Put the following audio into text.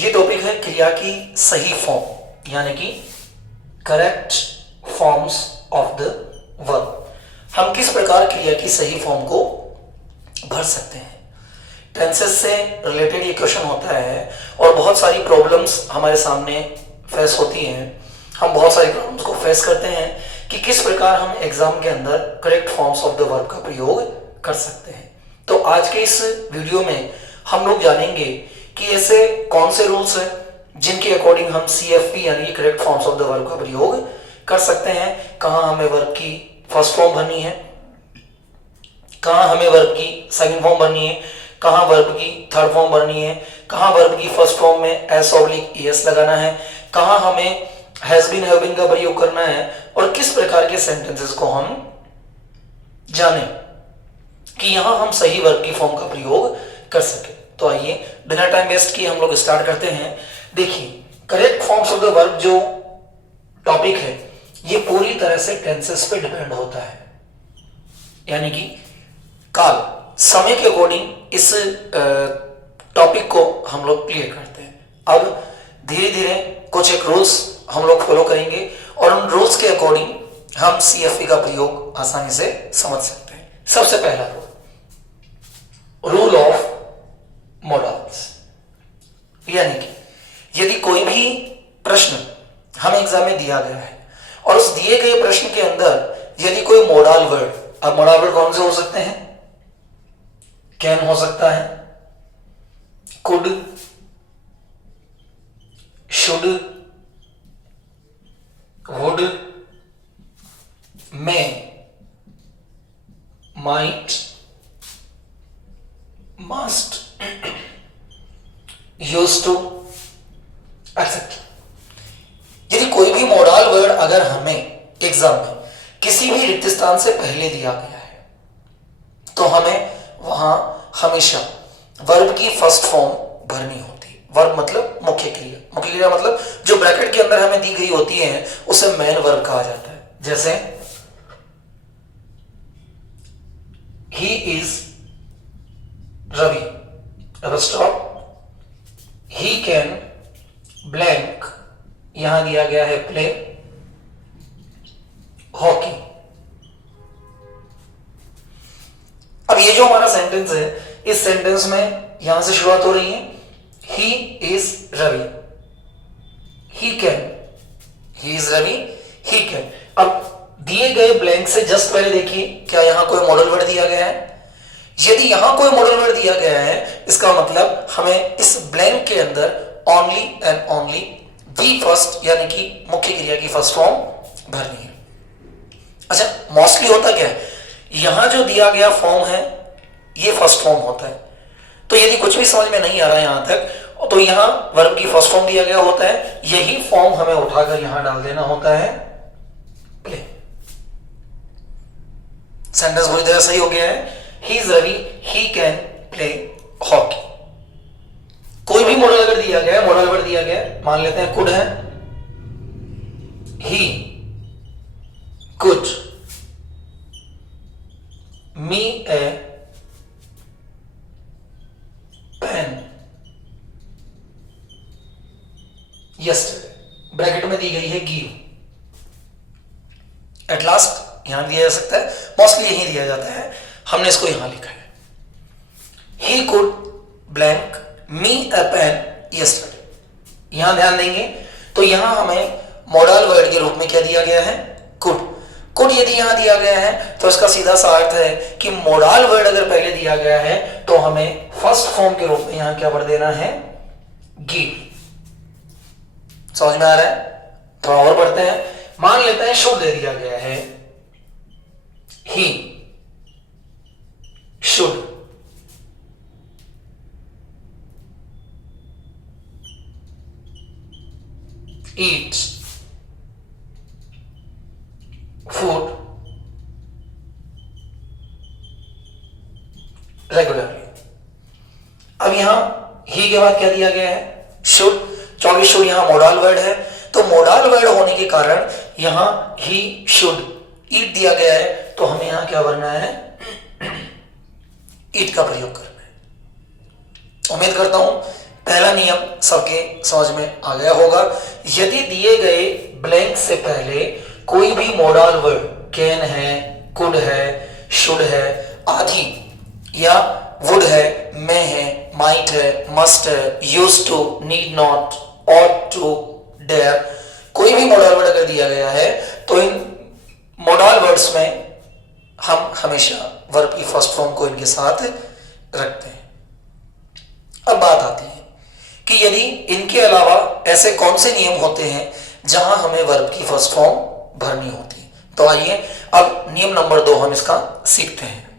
ये टॉपिक है क्रिया की सही फॉर्म यानी कि correct forms of the verb. हम किस प्रकार क्रिया की सही फॉर्म को भर सकते हैं। टेंसेस से रिलेटेड ये क्वेश्चन होता है और बहुत सारी प्रॉब्लम्स हमारे सामने फेस होती हैं। हम बहुत सारी प्रॉब्लम्स को फेस करते हैं कि किस प्रकार हम एग्जाम के अंदर correct forms of the verb का प्रयोग कर सकते हैं। तो आज के इस वीडियो में हम लोग जानेंगे कि ऐसे कौन से रूल्स हैं जिनके अकॉर्डिंग हम CFP यानी correct forms of the verb का प्रयोग कर सकते हैं। कहाँ हमें वर्ब की फर्स्ट फॉर्म भरनी है, कहाँ हमें वर्ब की सेकंड फॉर्म भरनी है, कहाँ वर्ब की थर्ड फॉर्म भरनी है, कहाँ वर्ब की फर्स्ट फॉर्म में S/ES लगाना है, कहाँ हमें हैज बीन हैव बीन का प्रयोग करना है और किस प्रकार के सेंटेंसेस को हम जाने कि यहां हम सही वर्ब की फॉर्म का प्रयोग कर सके। तो आइए बिना टाइम वेस्ट किए हम लोग स्टार्ट करते हैं। देखिए, correct forms of the verb जो टॉपिक है ये पूरी तरह से टेंसेस पे डिपेंड होता है, यानी कि काल समय के अकॉर्डिंग इस टॉपिक को हम लोग क्लियर करते हैं। अब धीरे धीरे कुछ एक रूल्स हम लोग फॉलो करेंगे और उन रूल्स के अकॉर्डिंग हम CFP का प्रयोग आसानी से समझ सकते हैं। सबसे पहला रूल ऑफ मॉडल्स, यानी कि यदि कोई भी प्रश्न हमें एग्जाम में दिया गया है और उस दिए गए प्रश्न के अंदर यदि कोई मॉडल वर्ड, अब मॉडल वर्ड कौन से हो सकते हैं? कैन हो सकता है, could, should, would, may, might, must, used to, etcetera. यदि कोई भी मॉडल वर्ड अगर हमें एग्जाम में किसी भी रिक्त स्थान से पहले दिया गया है तो हमें वहां हमेशा वर्ब की फर्स्ट फॉर्म भरनी होती है। वर्ब मतलब मुख्य क्रिया, मुख्य क्रिया मतलब जो ब्रैकेट के अंदर हमें दी गई होती है उसे मेन वर्ब कहा जाता है। जैसे ही इज रवि, अब स्टॉप, ही कैन ब्लैंक, यहां दिया गया है प्ले हॉकी। अब ये जो हमारा सेंटेंस है इस सेंटेंस में यहां से शुरुआत हो रही है, he is Ravi, he can, he is Ravi, he can. अब दिए गए ब्लैंक से जस्ट पहले देखिए क्या यहां कोई मॉडल वर्ड दिया गया है। यदि यहां कोई मॉडल वर्ड दिया गया है इसका मतलब हमें इस ब्लैंक के अंदर only and only the first यानी कि मुख्य क्रिया की फर्स्ट फॉर्म भरनी है। अच्छा, मोस्टली होता क्या है, यहां जो दिया गया फॉर्म है ये फर्स्ट फॉर्म होता है। तो यदि कुछ भी समझ में नहीं आ रहा है यहां तक तो यहां वर्ब की फर्स्ट फॉर्म दिया गया होता है, यही फॉर्म हमें उठाकर यहां डाल देना होता है प्ले। सेंटेंस पूरी तरह सही हो गया है, he is Ravi, he can play hockey. कोई भी मॉडल अगर दिया गया है, मॉडल वर्ड दिया गया है, मान लेते हैं कुड है, he could me a pen yesterday, bracket में दी गई है गिव। एट लास्ट यहां दिया जा सकता है, मोस्टली यही दिया जाता है, हमने इसको यहां लिखा है, he could blank me a pen yesterday. यहां ध्यान देंगे तो यहां हमें मॉडल वर्ड के रूप में क्या दिया गया है, कुड। कुड यदि यहां दिया गया है तो इसका सीधा सा अर्थ है कि मॉडल वर्ड अगर पहले दिया गया है तो हमें फर्स्ट फॉर्म के रूप में यहां क्या भर देना है, गिव। समझ में आ रहा है? थोड़ा और पढ़ते हैं। मान लेते हैं शुड दे दिया गया है, he should eat food regularly। अब यहां ही के बाद क्या दिया गया है, शुड, चूंकि शुड यहां मॉडल वर्ड है तो मॉडल वर्ड होने के कारण यहां ही शुड ईट दिया गया है तो हमें यहां क्या भरना है, ईट का प्रयोग करना है। उम्मीद करता हूं पहला नियम सबके समझ में आ गया होगा। यदि दिए गए ब्लैंक से पहले कोई भी मोडाल वर्ड कैन है, कुड है, शुड है आदि या वुड है, मे है, माइट है, मस्ट है, used to, need not, ought to, dare, कोई भी मोडाल वर्ड अगर दिया गया है तो इन मोडाल वर्ड्स में हम हमेशा वर्ब की फर्स्ट फॉर्म को इनके साथ रखते हैं। अब बात आती है कि यदि इनके अलावा ऐसे कौन से नियम होते हैं जहां हमें वर्ब की फर्स्ट फॉर्म भरनी होती है। तो आइए अब नियम नंबर 2 हम इसका सीखते हैं।